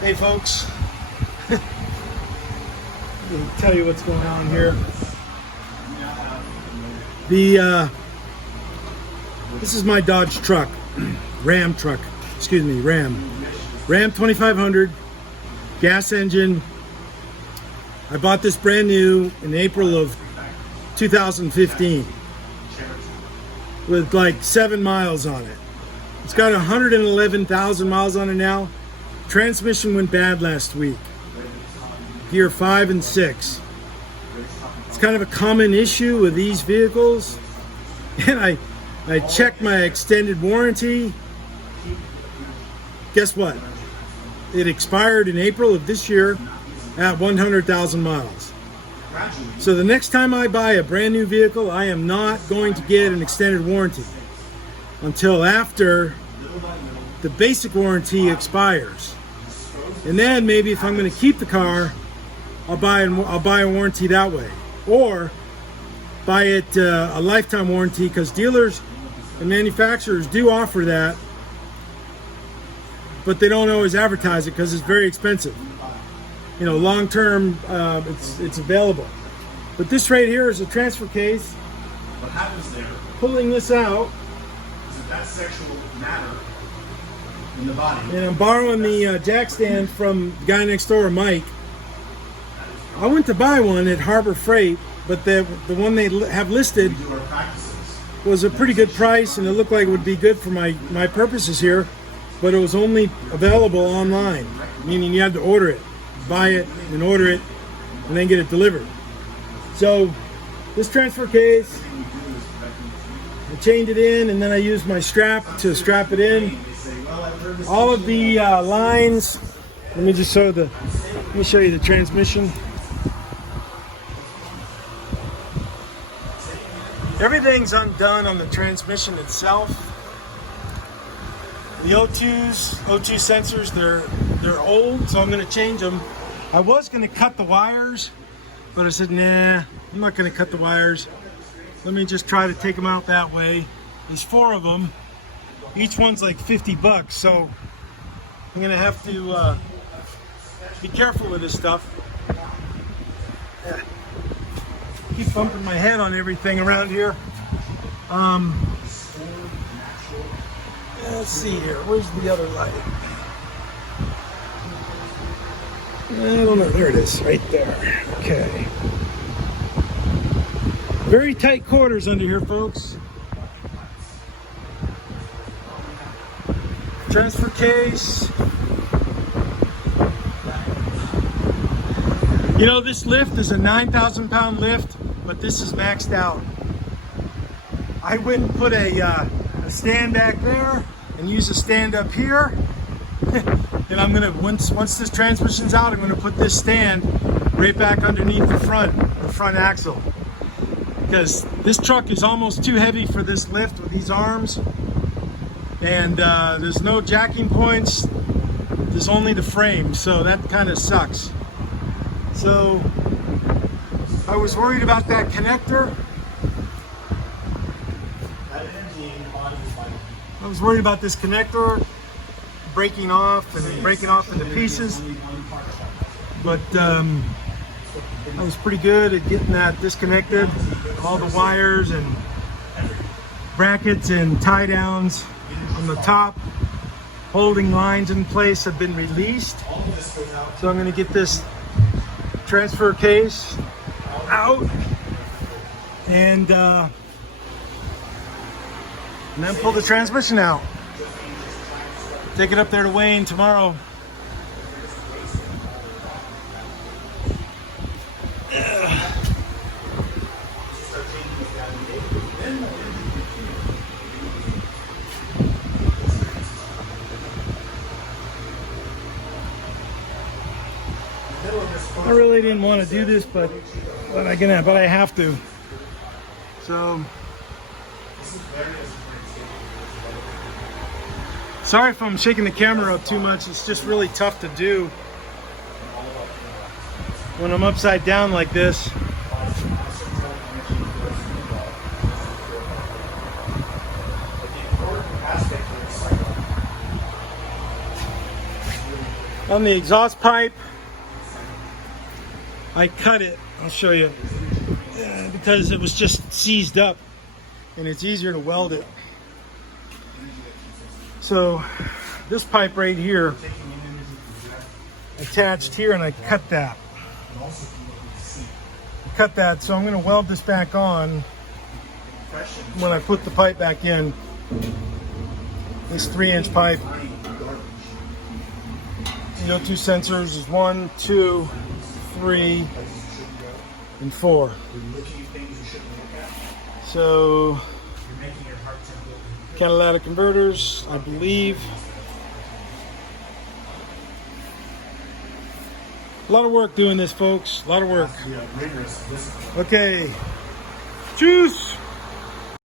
Hey folks, let me tell you what's going on here. This is my Dodge truck, Ram 2500, gas engine. I bought this brand new in April of 2015 with like 7 miles on it. It's got 111,000 miles on it now. Transmission went bad last week. Gear 5 and 6. It's kind of a common issue with these vehicles. And I checked my extended warranty. Guess what? It expired in April of this year at 100,000 miles. So the next time I buy a brand new vehicle, I am not going to get an extended warranty until after the basic warranty expires. And then maybe if I'm going to keep the car, I'll buy a warranty that way, or buy it a lifetime warranty, because dealers and manufacturers do offer that, but they don't always advertise it because it's very expensive. You know, long term, it's available. But this right here is a transfer case. What happens there? Pulling this out. That sexual matter in the body. And I'm borrowing the jack stand from the guy next door, Mike. I went to buy one at Harbor Freight, but the one they have listed was a pretty good price, and it looked like it would be good for my purposes here, but it was only available online, meaning you had to order it, buy it, and order it, and then get it delivered. So this transfer case, I chained it in, and then I used my strap to strap it in. All of the lines. Let me show you the transmission. Everything's undone on the transmission itself. The O2 sensors, they're old, so I'm going to change them. I was going to cut the wires, but I said, nah, I'm not going to cut the wires. Let me just try to take them out that way. There's 4 of them. Each one's like $50, so I'm gonna have to be careful with this stuff. Keep bumping my head on everything around here. Let's see here. Where's the other light? I don't know. There it is, right there. Okay. Very tight quarters under here, folks. Transfer case. You know, this lift is a 9,000 pound lift, but this is maxed out. I went and put a stand back there and use a stand up here. And I'm gonna, once this transmission's out, I'm gonna put this stand right back underneath the front axle. Because this truck is almost too heavy for this lift with these arms. And there's no jacking points, there's only the frame, so that kind of sucks. So I was worried about that connector. I was worried about this connector breaking off into pieces, but I was pretty good at getting that disconnected. All the wires and brackets and tie downs on the top, holding lines in place have been released. So I'm going to get this transfer case out and then pull the transmission out. Take it up there to Wayne tomorrow. I really didn't want to do this, but I have to. So sorry if I'm shaking the camera up too much. It's just really tough to do when I'm upside down like this. On the exhaust pipe, I cut it. I'll show you. Because it was just seized up and it's easier to weld it. So this pipe right here attached here, and I cut that. So I'm going to weld this back on when I put the pipe back in. This 3-inch pipe. CO2 sensors is 1, 2, 3, and 4. So catalytic converters, I believe. A lot of work doing this, folks. A lot of work. Okay. Juice.